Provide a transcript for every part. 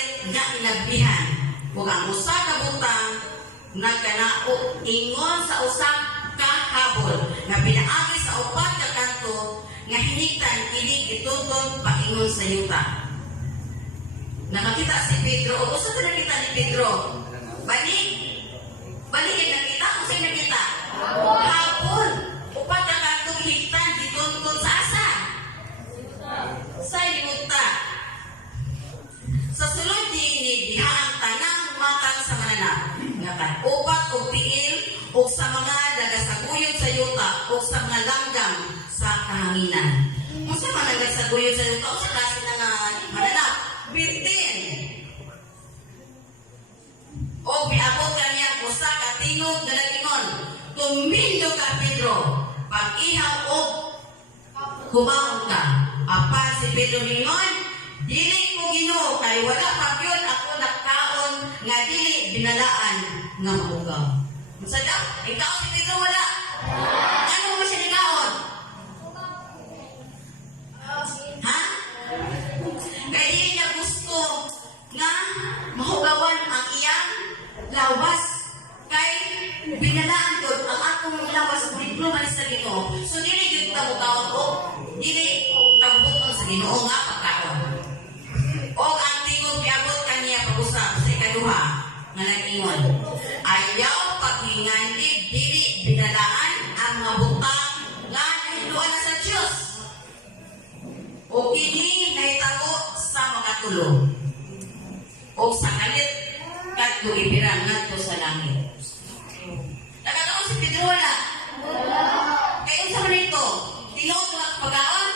palit nga inagbihan. Ug ang usa ka butang nagkanaog ingon sa usa ka habol nga pinaagi sa upat ka kanto nga hinitan kini gituton paingon sa yuta. Nakakita si Pedro, o usa ta nakita ni Pedro? Balik yung nakita, kung sa'yo nakita? Habol. Upat ka kanto hinitan gituton sa asa? Sa yuta. Sa sulod ni diha ang tanang matang sa mananap. Nga kan upat o tiil o sa mga nagasaguyod sa yuta o sa mga langgam sa kahanginan. Kung sa mga nagasaguyod sa yuta o sa klase na nga mananap, bintin. O miabot kanya usa ka tingog na nagingon, tumindo ka Pedro, pag-ihaw o kumaon ka. Apan si Pedro ningon, dili ko Ginoo kay wala pa gyud ako nakaon nga dili binalaan nga mahugaw. Unsa daw? Ikaw si Pedro wala. Ano mo siya nikaon? Ha? Kaya dili niya gusto nga mahugawan ang iyang lawas. Kay binalaan gyud ang akong lawas diploma sa Ginoo. So dili gyud ta mukaon o dili kabuton sa Ginoo nga pagkaon. O ang tingog miabot kaniya pag-usap sa ikaduha nga nag-ingon, ayaw paghingandig dili binalaan ang mga butang nga nahiluan na sa Diyos. O kini nahitago sa mga tulong. O sa kalit kadto ibirang ngadto sa langit. Nagkataon si Pedro wala? Kaya unsa man ito? Tinuod ko ang pag-aon?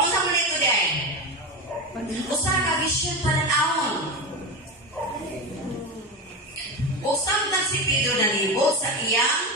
Unsa man ito diay? Usa ka vision pananawon. Usam na si Pedro nalibot sa iyang